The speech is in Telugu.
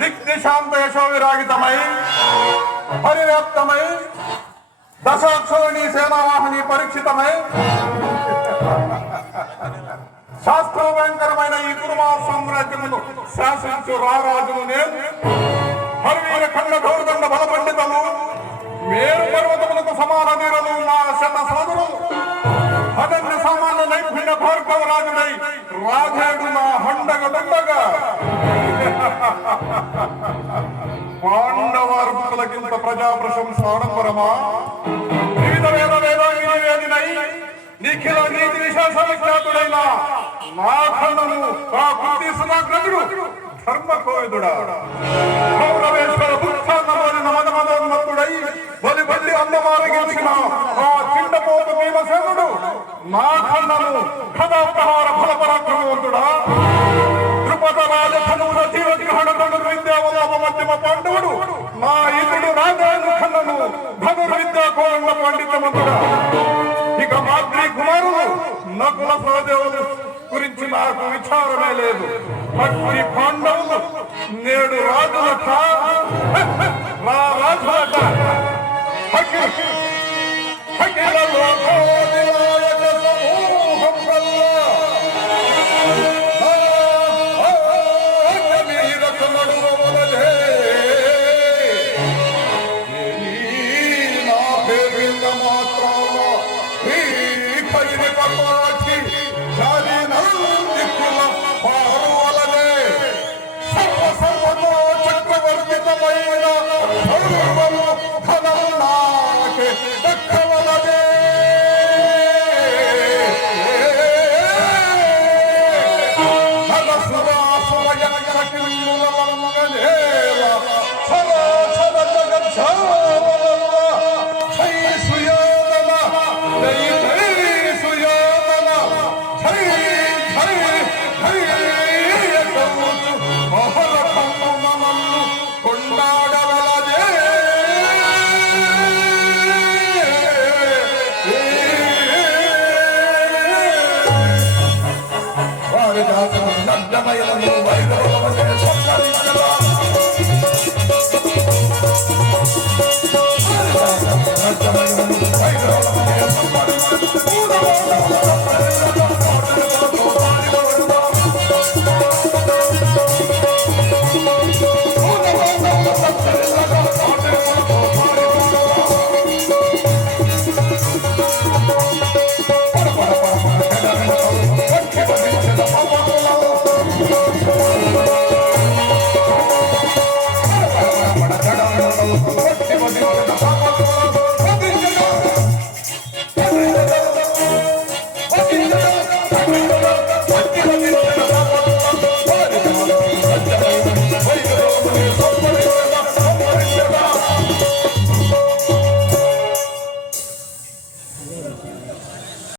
దిగ్దిశాంత యశో విరాగితమై పరివ్యాప్తమై దశాక్షోణి సేనావాహిని పరీక్షితమై శాస్త్రోభయంకరమైన ఈ కురుమా సామ్రాజ్యమును శాసించు రారాజును నేను హరివీర ఖండ గౌరదండ బల పండితము మేరు పర్వతములకు సమాన వీరులు నా శత సోదరులు అనన్య సామాన్య నైపుణ్య భార్గవరాజుడై రాధేడు నా హండగ దండగా పాండవార్పులకింత ప్రజా ప్రశంస ఆడంబరమా వివిధ వేదినై నిఖిల నీతి విశేష విఖ్యాతుడైన నా ఖండము ఆ కృతి సుమాగ్రజుడు ధర్మకోవిదుడా కౌరవేశ్వర బుద్ధాన్నమైన మదమదోన్మత్తుడై బలి బలి అందమారగించిన ఆ చిండపోతు భీమసేనుడు నా ఖండము కథాప్రహార ఫలపరాక్రమవంతుడా ద్రుపద రాజధనువుల జీవగ్రహణ ధనుర్విద్యావలోప మధ్యమ పాండవుడు నా ఇతడు రాజాను ఖండము ధనుర్విద్యా కోరంగ పండితమంతుడా ఇక మాద్రి కుమారులు నకుల సహదేవులు గురించి నాకు విచారమే లేదు అట్టి పాండవులు నేడు రాజులట రాజులట అఖిల లోకోదినాయక సమూహం వల్ల నా పేరిత మాత్రాల ఈ పదిని పర్వాచి చక్రవర్తితమైన ధనం నాకే దక్కవలదే What